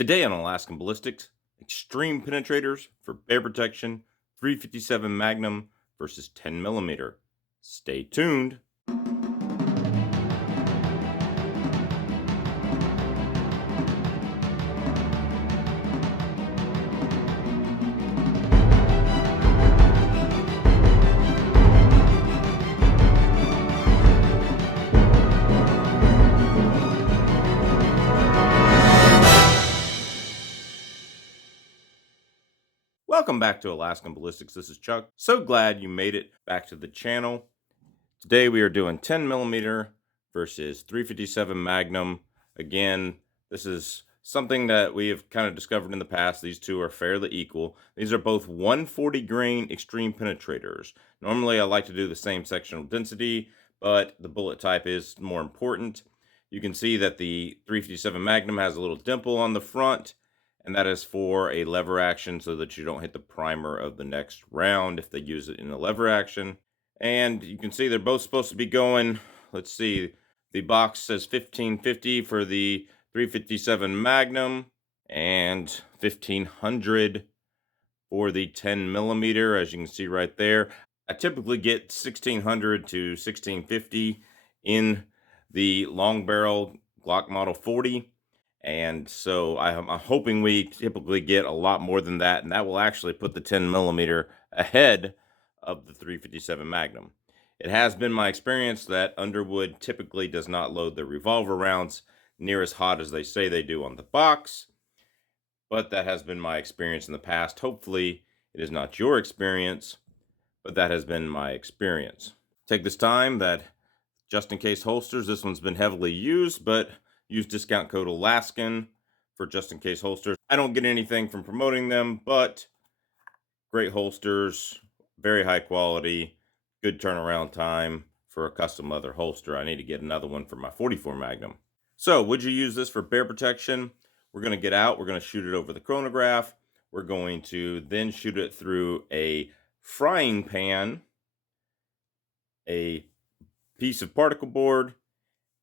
Today on Alaskan Ballistics, Extreme Penetrators for bear protection, 357 Magnum versus 10mm. Stay tuned. Welcome back to Alaskan Ballistics. This is Chuck. So glad you made it back to the channel. Today we are doing 10mm versus 357 Magnum. Again, this is something that we have kind of discovered in the past. These two are fairly equal. These are both 140 grain extreme penetrators. Normally I like to do the same sectional density, but the bullet type is more important. You can see that the 357 Magnum has a little dimple on the front, and that is for a lever action so that you don't hit the primer of the next round if they use it in a lever action. And you can see they're both supposed to be going, let's see, the box says 1550 for the 357 Magnum and 1500 for the 10mm, as you can see right there. I typically get 1600 to 1650 in the long barrel Glock Model 40. And so I'm hoping we typically get a lot more than that, and that will actually put the 10mm ahead of the 357 Magnum. It has been my experience that Underwood typically does not load their revolver rounds near as hot as they say they do on the box, but that has been my experience in the past. Hopefully it is not your experience, but that has been my experience. Take this time that just in case holsters, this one's been heavily used, but use discount code Alaskan for just in case holsters. I don't get anything from promoting them, but great holsters, very high quality, good turnaround time for a custom leather holster. I need to get another one for my 44 Magnum. So would you use this for bear protection? We're going to get out. We're going to shoot it over the chronograph. We're going to then shoot it through a frying pan, a piece of particle board,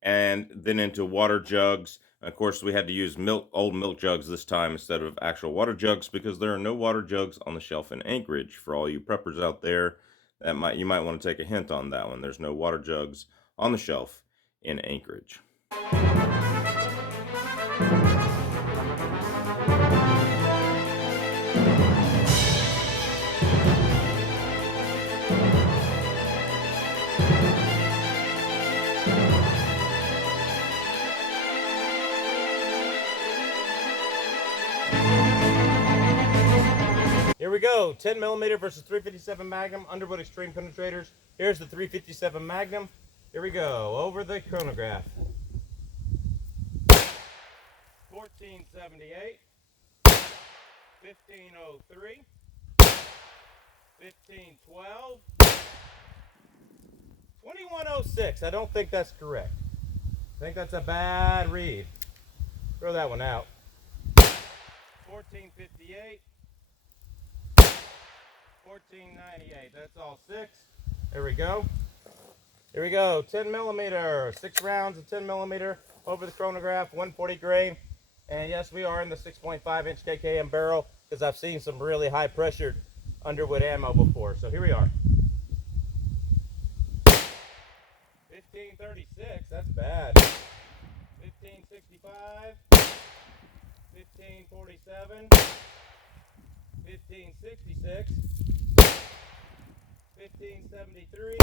and then into water jugs. Of course, we had to use old milk jugs this time instead of actual water jugs because there are no water jugs on the shelf in Anchorage. For all you preppers out there, you might want to take a hint on that one. There's no water jugs on the shelf in Anchorage. Here we go, 10mm versus 357 Magnum, Underwood Xtreme Penetrators. Here's the 357 Magnum. Here we go, over the chronograph. 1478, 1503, 1512, 2106. I don't think that's correct. I think that's a bad read. Throw that one out. 1458. 1498. That's all six. There we go. Here we go. 10mm. 6 rounds of 10mm over the chronograph. 140 grain. And yes, we are in the 6.5-inch KKM barrel because I've seen some really high pressured Underwood ammo before. So here we are. 1536. That's bad. 1565. 1547. 1566. 1573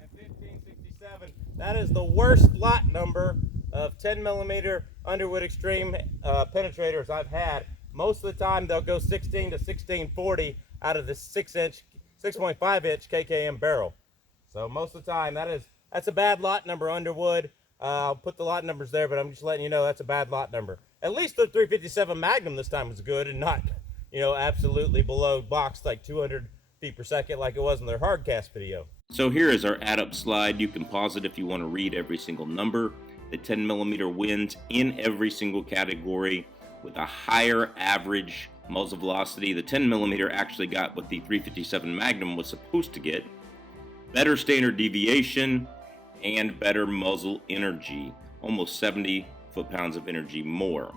and 1567. That is the worst lot number of 10mm Underwood Xtreme penetrators I've had. Most of the time they'll go 16 to 1640 out of the 6.5-inch KKM barrel. So most of the time that's a bad lot number, Underwood. I'll put the lot numbers there, but I'm just letting you know that's a bad lot number. At least the 357 Magnum this time was good and not, absolutely below boxed like 200 feet per second like it was in their hardcast video. So here is our add-up slide. You can pause it if you want to read every single number. The 10mm wins in every single category with a higher average muzzle velocity. The 10mm actually got what the 357 Magnum was supposed to get. Better standard deviation and better muzzle energy. Almost 70 foot-pounds of energy more.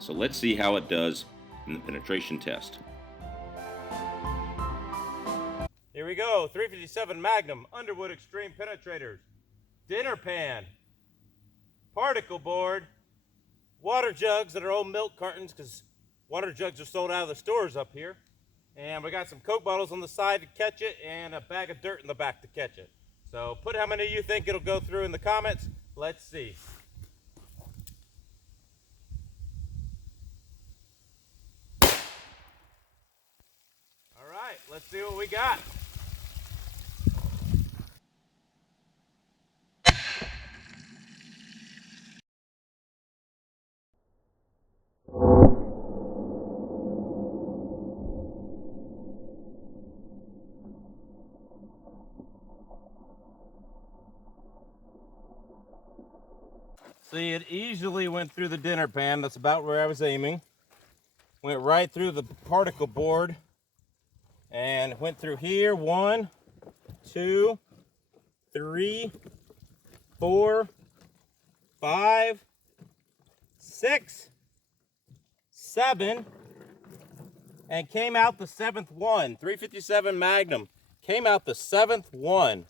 So let's see how it does in the penetration test. Here we go, 357 Magnum, Underwood Xtreme Penetrators, dinner pan, particle board, water jugs that are old milk cartons because water jugs are sold out of the stores up here. And we got some Coke bottles on the side to catch it and a bag of dirt in the back to catch it. So put how many of you think it'll go through in the comments. Let's see. All right, let's see what we got. See, it easily went through the dinner pan. That's about where I was aiming. Went right through the particle board and went through here. 1, 2, 3, 4, 5, 6, 7, and came out the 7th one. 357 Magnum came out the 7th one.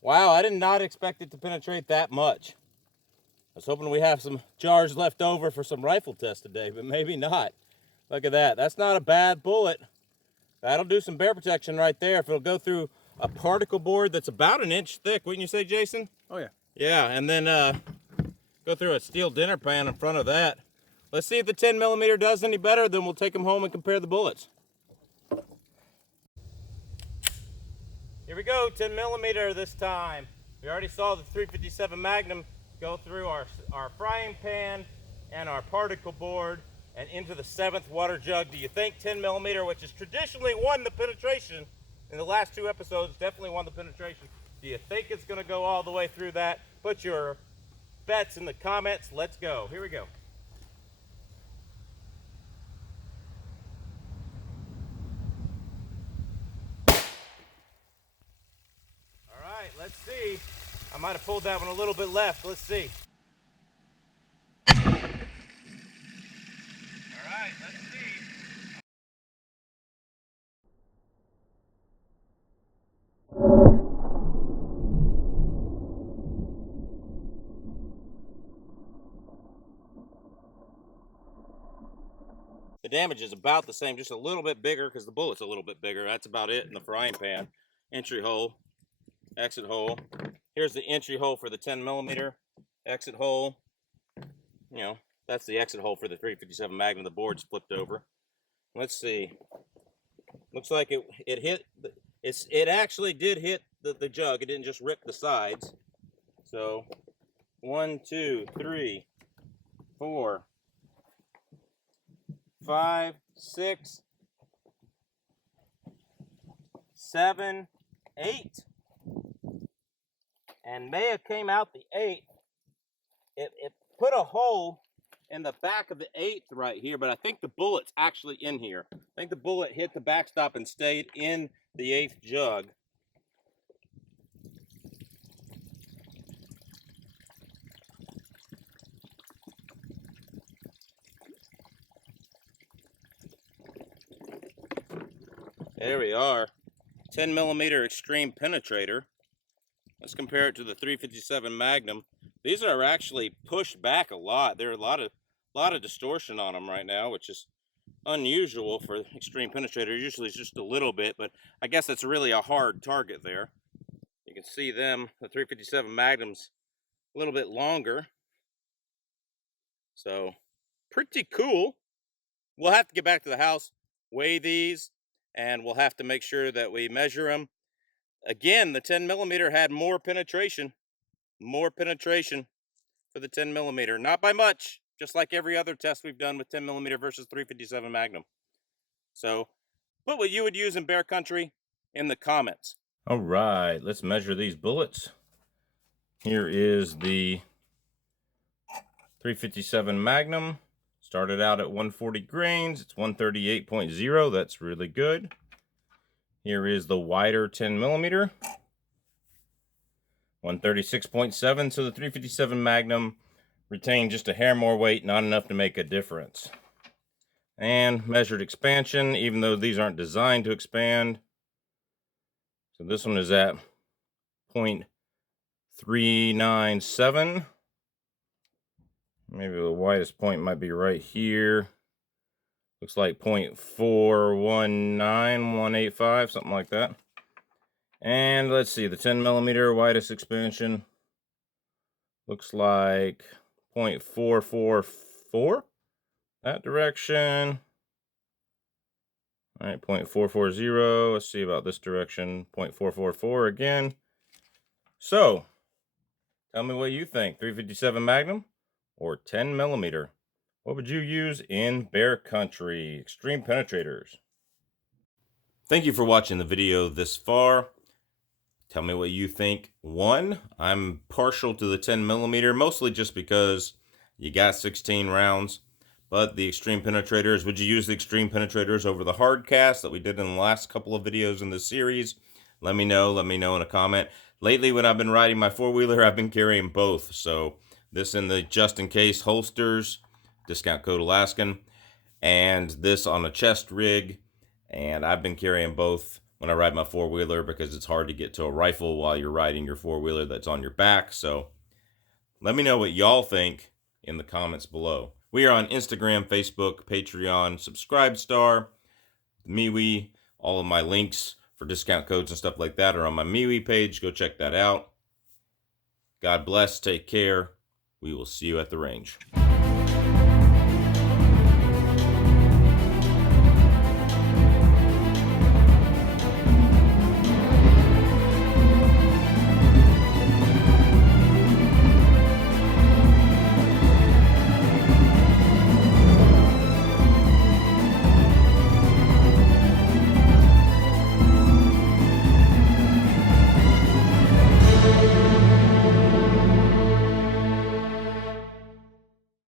Wow, I did not expect it to penetrate that much. I was hoping we have some jars left over for some rifle tests today, but maybe not. Look at that. That's not a bad bullet. That'll do some bear protection right there if it'll go through a particle board that's about 1 inch thick, wouldn't you say, Jason? Oh, yeah. Yeah, and then go through a steel dinner pan in front of that. Let's see if the 10mm does any better, then we'll take them home and compare the bullets. Here we go, 10mm this time. We already saw the 357 Magnum go through our frying pan and our particle board and into the 7th water jug. Do you think 10mm, which has traditionally won the penetration in the last 2 episodes, definitely won the penetration, do you think it's going to go all the way through that? Put your bets in the comments. Let's go. Here we go. All right, let's see. I might have pulled that one a little bit left. Let's see. All right, let's see. The damage is about the same, just a little bit bigger because the bullet's a little bit bigger. That's about it in the frying pan. Entry hole, exit hole. Here's the entry hole for the 10mm, exit hole. You know, that's the exit hole for the 357 Magnum. The board's flipped over. Let's see. Looks like it hit. It actually did hit the jug. It didn't just rip the sides. So 1, 2, 3, 4, 5, 6, 7, 8. And Maya came out the 8th. It put a hole in the back of the 8th right here, but I think the bullet's actually in here. I think the bullet hit the backstop and stayed in the 8th jug. There we are. 10mm Xtreme Penetrator. Let's compare it to the 357 Magnum. These are actually pushed back a lot. There are a lot of distortion on them right now, which is unusual for Xtreme Penetrator. Usually it's just a little bit, but I guess that's really a hard target there. You can see them, the 357 Magnum's a little bit longer. So pretty cool. We'll have to get back to the house, weigh these, and we'll have to make sure that we measure them. Again, the 10mm had more penetration for the 10mm. Not by much, just like every other test we've done with 10mm versus 357 Magnum. So put what you would use in bear country in the comments. All right, let's measure these bullets. Here is the 357 Magnum. Started out at 140 grains. It's 138.0. That's really good. Here is the wider 10mm. 136.7. So the 357 Magnum retain just a hair more weight, not enough to make a difference. And measured expansion, even though these aren't designed to expand. So this one is at 0.397. Maybe the widest point might be right here. Looks like 0.419185, something like that. And let's see, the 10 millimeter widest expansion looks like 0.444, that direction. All right, 0.440. Let's see about this direction, 0.444 again. So, tell me what you think, 357 Magnum or 10 millimeter? What would you use in bear country? Extreme Penetrators. Thank you for watching the video this far. Tell me what you think. One, I'm partial to the 10 millimeter, mostly just because you got 16 rounds. But the Extreme Penetrators, would you use the Extreme Penetrators over the hard cast that we did in the last couple of videos in this series? Let me know in a comment. Lately, when I've been riding my four-wheeler, I've been carrying both. So this in the just-in-case holsters, discount code Alaskan, and this on a chest rig. And I've been carrying both when I ride my four-wheeler because it's hard to get to a rifle while you're riding your four-wheeler that's on your back. So let me know what y'all think in the comments below. We are on Instagram, Facebook, Patreon, Subscribestar, MeWe. All of my links for discount codes and stuff like that are on my MeWe page. Go check that out. God bless. Take care. We will see you at the range.